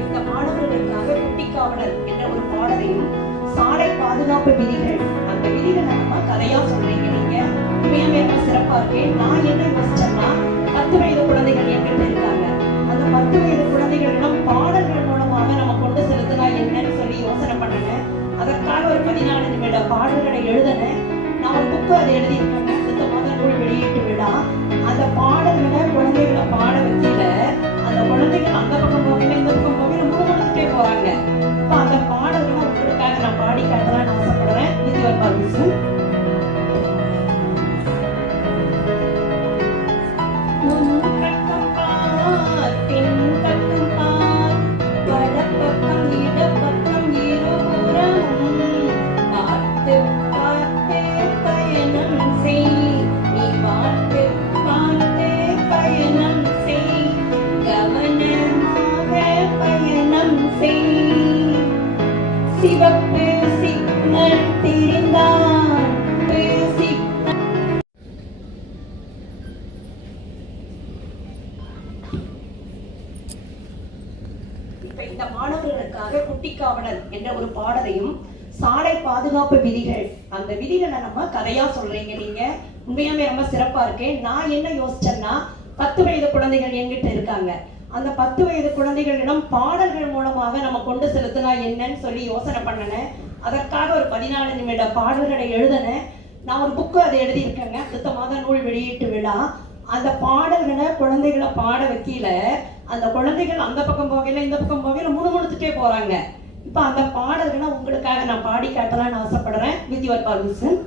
இந்த மாணவர்களுக்காக குட்டிக்காவலர் என்ற ஒரு பாடலையும் சாலை பாதுகாப்பு விதிகள் அந்த விதிகளை நம்ம கதையா சொல்றீங்க நீங்க. உண்மையாவே ரொம்ப சிறப்பா இருக்கேன் நான் என் அந்த பாடல்களை இந்த மாணவர்களுக்காக குட்டிக்காவலர் என்ற ஒரு பாடலையும் சாலை பாதுகாப்பு விதிகள் அந்த விதிகளை நம்ம கதையா சொல்றீங்க நீங்க. உண்மையாவே ரொம்ப சிறப்பா இருக்கேன் நான் என்ன யோசிச்சேன்னா பத்து வயது குழந்தைகள் என்கிட்ட இருக்காங்க. அந்த பத்து வயது குழந்தைகளிடம் பாடல்கள் மூலமாக நம்ம கொண்டு செலுத்தினா என்னன்னு சொல்லி யோசனை பண்ணினேன் அதற்காக ஒரு பதினாலு நிமிட பாடல்களை எழுதினேன் நான் ஒரு புக்கு அதை எழுதியிருக்கேங்க. அடுத்த மாதம் நூல் வெளியீட்டு விழா. அந்த பாடல்களை குழந்தைகளை பாட வைக்கல. அந்த குழந்தைகள் அந்த பக்கம் போகையில இந்த பக்கம் போகையில முணுமுணுத்துட்டே போறாங்க. இப்ப அந்த பாடல்களை உங்களுக்காக நான் பாடி காட்டலாம்னு ஆசைப்படுறேன். வித் யுவர் பர்மிஷன்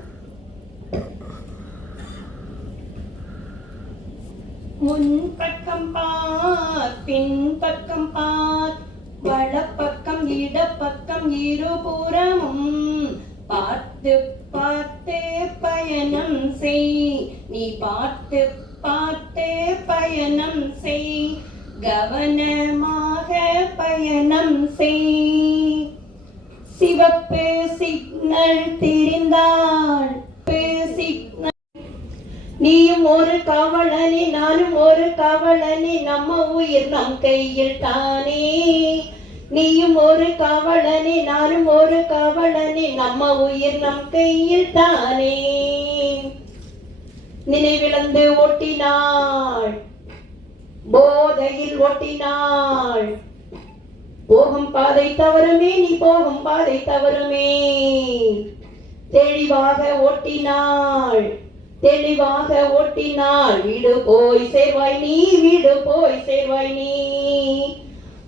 முன் பக்கம் பார் பின் பக்கம் பார். வலப்பக்கம் இடப்பக்கம் இருபுறமும் பார்த்து பார்த்து பயணம் செய். நீ பார்த்து பார்த்து பயணம் செய். கவனமாக பயணம் செய். சிவப்பு சிக்னல் தெரிந்தாள் நீயும் ஒரு கவலனி நானும் ஒரு கவலனி நம்ம உயிர் நம் கையில் தானே. நீயும் ஒரு கவலனி நானும் ஒரு கவலனி நம்ம உயிர் நம் கையில் தானே. நினைவிழந்து ஓட்டினாள் போதையில் ஓட்டினாள். போகும் பாதை தவறுமே நீ போகும் பாதை தவறுமே. தெளிவாக ஓட்டினாள். தெளிவாக ஓட்டினாள் வீடு போய் சேர்வாய் நீ வீடு போய் சேர்வாய் நீ.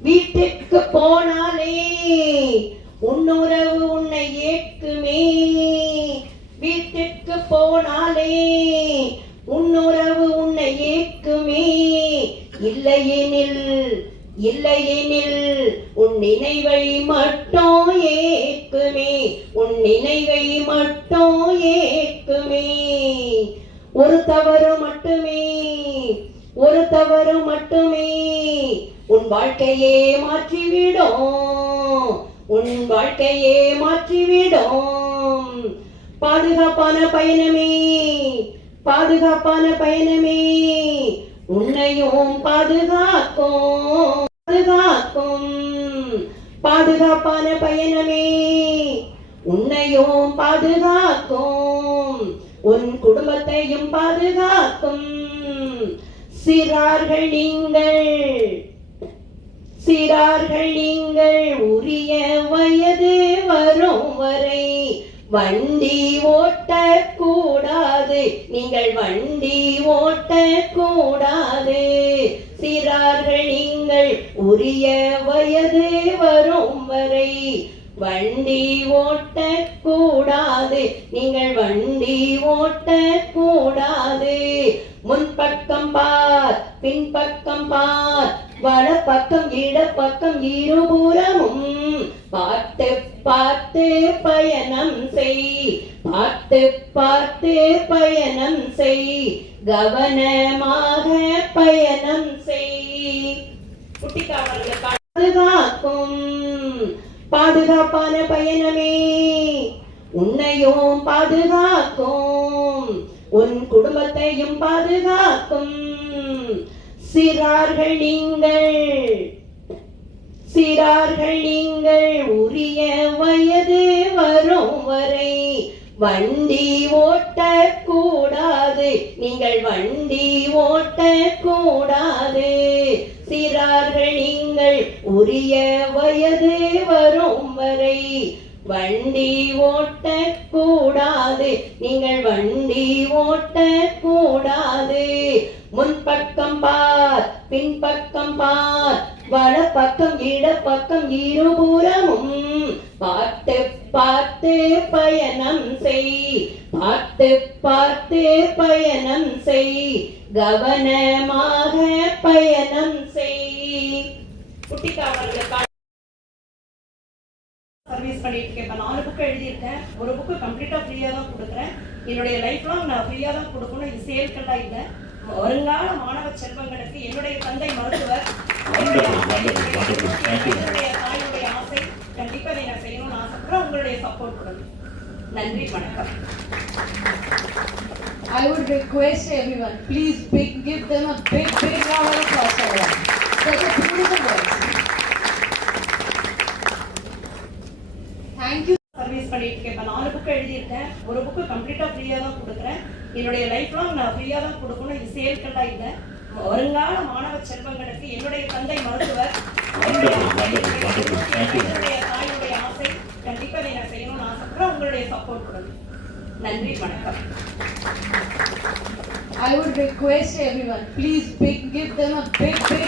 வீட்டுக்கு போனாலே உன்னுறவு உன்னை ஏற்குமே வீட்டுக்கு போனாலே உன்னுறவு உன்னை ஏற்குமே இல்லையெனில் இல்லையெனில் உன் நினைவை மட்டும் ஏற்குமே உன் நினைவை மட்டும் ஏற்குமே ஒரு தவறு மட்டுமே ஒரு தவறு மட்டுமே. உன் வாழ்க்கையே மாற்றிவிடும் உன் வாழ்க்கையே மாற்றிவிடும். பாதுகாப்பான பயணமே பாதுகாப்பான பயணமே. உன்னையும் பாதுகாக்கும் பாதுகாக்கும். பாதுகாப்பான பயணமே உன்னையும் பாதுகா குடும்பத்தையும் பாதுகாக்கும். சிறார்கள் நீங்கள் சிறார்கள் நீங்கள் உரிய வயது வரும் வரை வண்டி ஓட்டக்கூடாது. நீங்கள் வண்டி ஓட்டக்கூடாது பின்பக்கம் பார். வலப்பக்கம் இடப்பக்கம் இருபுறமும். பார்த்து பார்த்து பயணம் செய். பார்த்து பார்த்து பயணம் செய். கவனமாக பயணம் செய். குட்டிக்காவலர்களை பாதுகாக்கும். பாதுகாப்பான பயணமே. உன்னையும் பாதுகாக்கும். உன் குடும்பத்தையும் பாதுகாக்கும். சிறார்கள் நீங்கள். சிறார்கள் நீங்கள் உரிய வயது வரும் வரை வண்டி ஓட்டக்கூடாது. நீங்கள் வண்டி ஓட்டக்கூடாது. சிறார்கள் நீங்கள் உரிய வயது வரும் வரை வண்டி ஓட்டக்கூடாது. நீங்கள் வண்டி ஓட்டக்கூடாது. முன்பக்கம் பா பின்பக்கம் பார். வலப்பக்கம் இடப்பக்கம் இருபுறமும். பார்த்து பார்த்து பயணம் செய். பார்த்து பார்த்து பயணம் செய். கவனமாக பயணம் செய். குட்டிக்காவர்களுக்காக சர்வீஸ் பண்ணிட்டு இருக்கேன். இப்போ நாலு புக்கு எழுதியிருக்கேன். ஒரு புக்கு கம்ப்ளீட்டாக ஃப்ரீயாக தான் கொடுக்குறேன். என்னுடைய லைஃப் லாங் நான் ஃப்ரீயாக தான் கொடுக்கணும். இது சேல்கெல்லாம் இல்லை வருங்கால மாணவ செல்வங்களுக்கு என்னுடைய தந்தை மருத்துவர். என்னுடைய தாயுடைய ஆசை கண்டிப்பாக இதை நான் செய்யணும்னு ஆசைப்படுறேன். உங்களுடைய சப்போர்ட் கொடுங்க. நன்றி வணக்கம். I would request everyone, please big, give them a big, big round of applause for them. Such a beautiful voice. Thank you. Service பண்ணிட்டு இருக்கேன். இப்போ நாலு புக்கு எழுதியிருக்கேன். ஒரு புக்கு கம்ப்ளீட்டாக ஃப்ரீயாக தான் கொடுக்குறேன். என்னுடைய லைஃப் லாங் நான் ஃப்ரீயாக தான் கொடுக்கணும். இது சேல்கெல்லாம் இல்லை. வருங்கால மாணவ செல்வங்களுக்கு என்னுடைய தந்தை மருத்துவர். என்னுடைய தாயுடைய ஆசை கண்டிப்பாக இதை நான் செய்யணும்னு ஆசைப்படுறேன். உங்களுடைய சப்போர்ட் கொடுங்க. நன்றி வணக்கம். I would request everyone, please big, give them a big, big